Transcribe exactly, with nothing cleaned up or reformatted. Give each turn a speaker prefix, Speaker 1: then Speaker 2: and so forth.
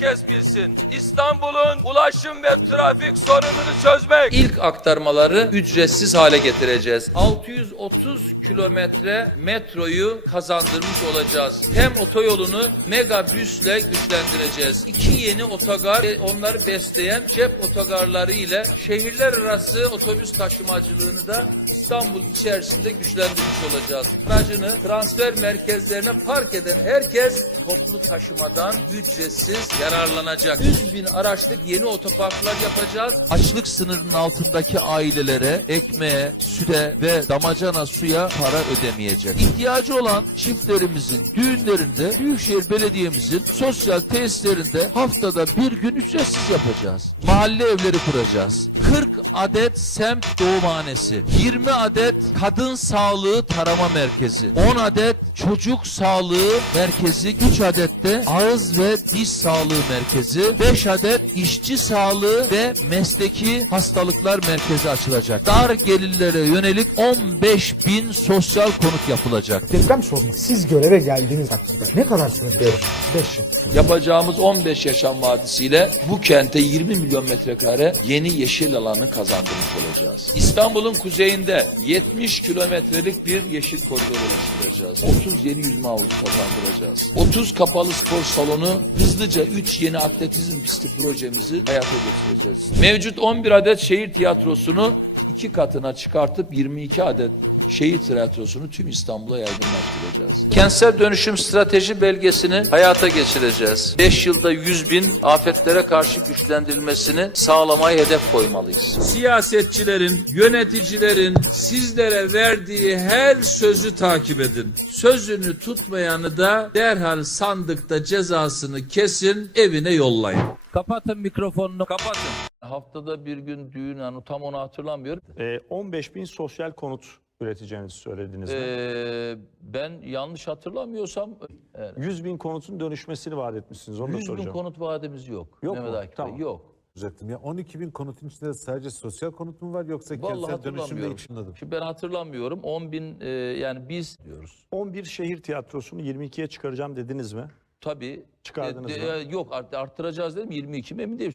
Speaker 1: herkes bilsin. İstanbul'un ulaşım ve trafik sorununu çözmek. İlk aktarmaları ücretsiz hale getireceğiz. altı yüz otuz kilometre metroyu kazandırmış olacağız. Hem otoyolunu megabüsle güçlendireceğiz. İki yeni otogar ve onları besleyen cep otogarları ile şehirler arası otobüs taşımacılığını da İstanbul içerisinde güçlendirmiş olacağız. Aracını transfer merkezlerine park eden herkes toplu taşımadan ücretsiz yararlanacak. yüz bin araçlık yeni otoparklar yapacağız.
Speaker 2: Açlık sınırının altındaki ailelere ekmeğe, süte ve damacana suya para ödemeyecek. İhtiyacı olan çiftlerimizin düğünlerinde Büyükşehir Belediye'mizin sosyal tesislerinde haftada bir gün ücretsiz yapacağız. Mahalle evleri kuracağız. kırk adet semt doğumhanesi, yirmi adet kadın sağlığı tarama merkezi, on adet çocuk sağlığı merkezi, üç adet de ağız ve diş sağlığı merkezi, beş adet işçi sağlığı ve mesleki hastalıklar merkezi açılacak. Dar gelirlere yönelik on beş bin sosyal konut yapılacak.
Speaker 3: Deprem sorunu siz göreve geldiğiniz takdirde ne kadar sürede? beş yıl.
Speaker 1: Yapacağımız on beş yaşam vadisiyle bu kente yirmi milyon metrekare yeni yeşil alanı kazandırmış olacağız. İstanbul'un kuzeyinde yetmiş kilometrelik bir yeşil koridor oluşturacağız. otuz yeni yüzme havuzu kazandıracağız. otuz kapalı spor salonu, hızlıca üç yeni atletizm pisti projemizi hayata geçireceğiz. Mevcut on bir adet şehir tiyatrosunu iki katına çıkartıp yirmi iki adet şehir tiyatrosunu tüm İstanbul'a yaygınlaştıracağız. Kentsel dönüşüm strateji belgesini hayata geçireceğiz. beş yılda yüz bin afetlere karşı güçlendirilmesini sağlamayı hedef koymalıyız. Siyasetçilerin, yöneticilerin sizlere verdiği her sözü takip edin. Sözünü tutmayanı da derhal sandıkta cezasını kesin, evine yollayın.
Speaker 2: Kapatın mikrofonunu.
Speaker 1: Kapatın. Haftada bir gün düğün, yani tam onu hatırlamıyorum.
Speaker 4: Ee, on beş bin sosyal konut üreteceğinizi söylediniz mi?
Speaker 1: Ee, ben yanlış hatırlamıyorsam evet.
Speaker 4: yüz bin konutun dönüşmesini vaat etmişsiniz. Onu da
Speaker 1: yüz bin
Speaker 4: soracağım.
Speaker 1: konut vaadimiz yok.
Speaker 4: Yok
Speaker 1: Mehmet
Speaker 4: mu?
Speaker 1: Akif Bey,
Speaker 4: Tamam.
Speaker 1: yok.
Speaker 5: Düzelttim. Ya on iki bin konutun içinde sadece sosyal konut mu var yoksa
Speaker 1: Vallahi
Speaker 5: kentsel dönüşümle
Speaker 1: hatırlamıyorum.
Speaker 5: içinladım?
Speaker 1: Şimdi ben hatırlamıyorum. on bin e, yani biz diyoruz.
Speaker 4: on bir şehir tiyatrosunu yirmi ikiye çıkaracağım dediniz mi?
Speaker 1: Tabii.
Speaker 4: Çıkardınız
Speaker 1: e,
Speaker 4: mı?
Speaker 1: e, yok art, arttıracağız dedim. yirmi iki mi emin değilim.